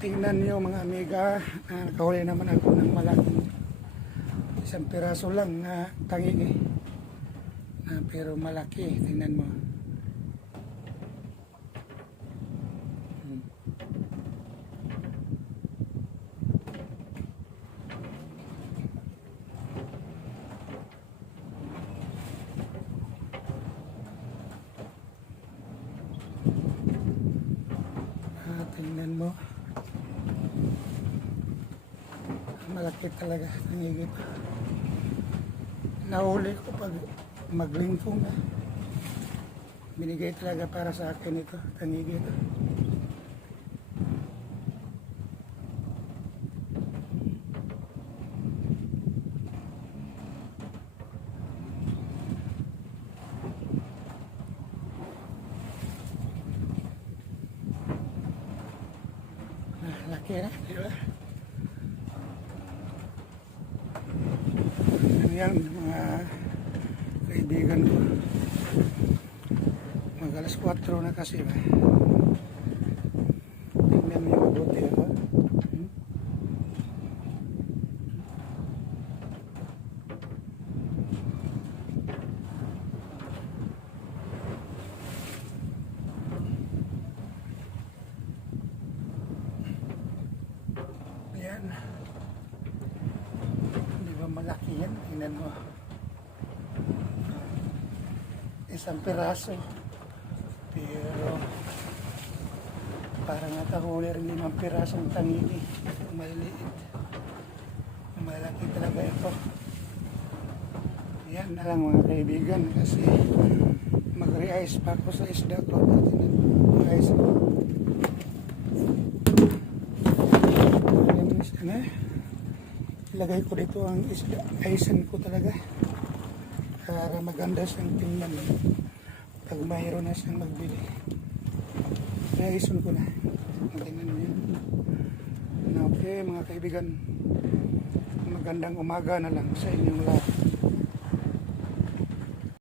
tingnan nyo mga amiga, nakahuli naman ako ng malaking isang piraso lang na tangigi, pero malaki. Tingnan mo. Tingnan mo. Malaki talaga tangigi ito. Nahuli ko pag maglingkong na. Binigay talaga para sa akin ito, tangigi ito. Laki na, di ba? Yan, mga kaibigan ko. Mag alas 4 na kasi ba? Tingnan mo yung mabuti ako. Yan. Di ba malaki yan? Tingnan mo. Isang piraso. Pero parang nakahuli rin 5 pirasong tangigi. Maliliit. Malaki talaga ito. Yan na lang mga kaibigan kasi mag-re-ice pa ako sa isda ko. Tingnan mo. Ice ko. Ilagay ko dito ang isda, icean ko talaga para maganda siyang tingnan pag mayroon na siyang magbili. Kaya icean ko na. Tingnan mo yun. Okay mga kaibigan, magandang umaga na lang sa inyong lahat.